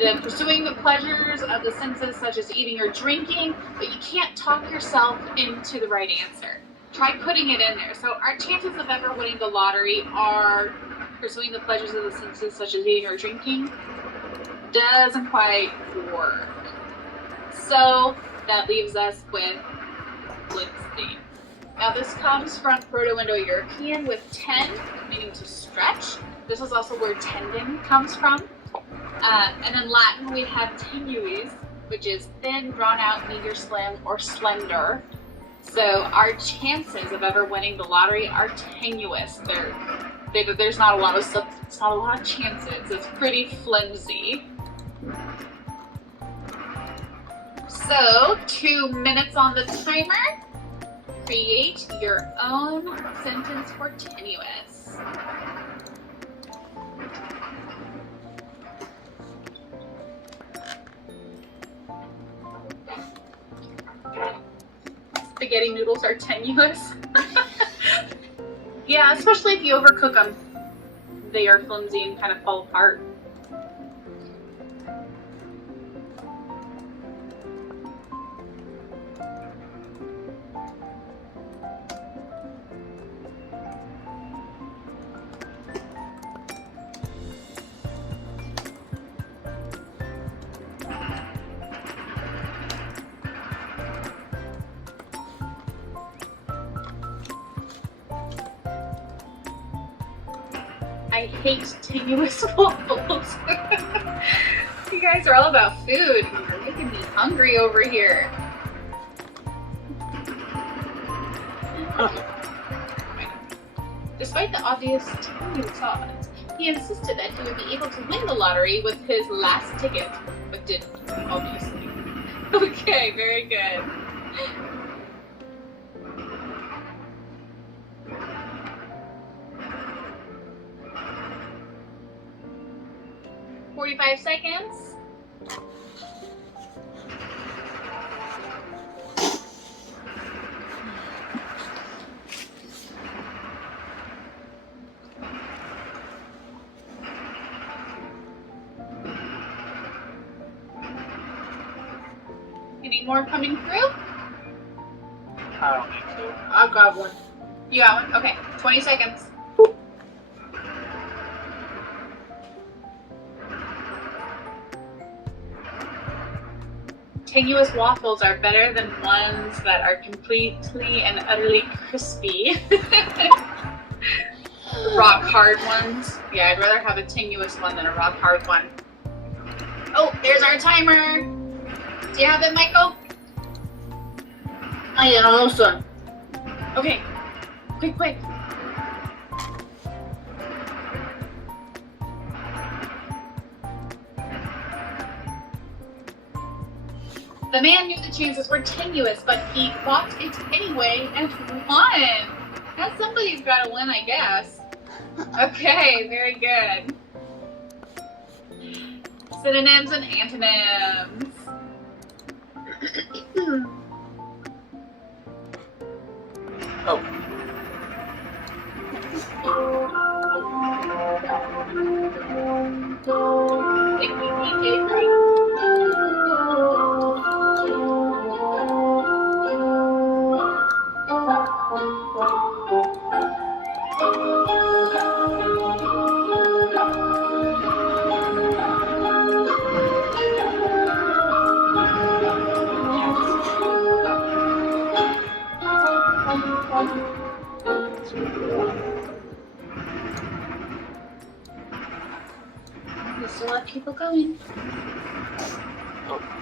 the pursuing the pleasures of the senses such as eating or drinking, but you can't talk yourself into the right answer. Try putting it in there. So our chances of ever winning the lottery are pursuing the pleasures of the senses such as eating or drinking. Doesn't quite work. So that leaves us with flimsy. Now this comes from Proto-Indo-European with ten, meaning to stretch. This is also where tendon comes from. And in Latin we have tenuis, which is thin, drawn out, meager, slim, or slender. So our chances of ever winning the lottery are tenuous. There's not a lot of substance, not a lot of chances. It's pretty flimsy. So 2 minutes on the timer. Create your own sentence for tenuous. Spaghetti noodles are tenuous. Yeah, especially if you overcook them. They are flimsy and kind of fall apart. I hate tenuous waffles. You guys are all about food. You're making me hungry over here. Despite the obvious tenuous odds, he insisted that he would be able to win the lottery with his last ticket, but didn't, obviously. Okay, very good. 45 seconds. Any more coming through? I don't think so. I've got one. You got one? Okay, 20 seconds. Tenuous waffles are better than ones that are completely and utterly crispy. Rock hard ones. Yeah, I'd rather have a tenuous one than a rock hard one. Oh, there's our timer. Do you have it, Michael? I am also. Okay, quick. The man knew the chances were tenuous, but he fought it anyway and won. Now somebody's got to win, I guess. Okay, very good. Synonyms and antonyms. Oh. Thank you, DJ3. There's a lot of people going. Oh.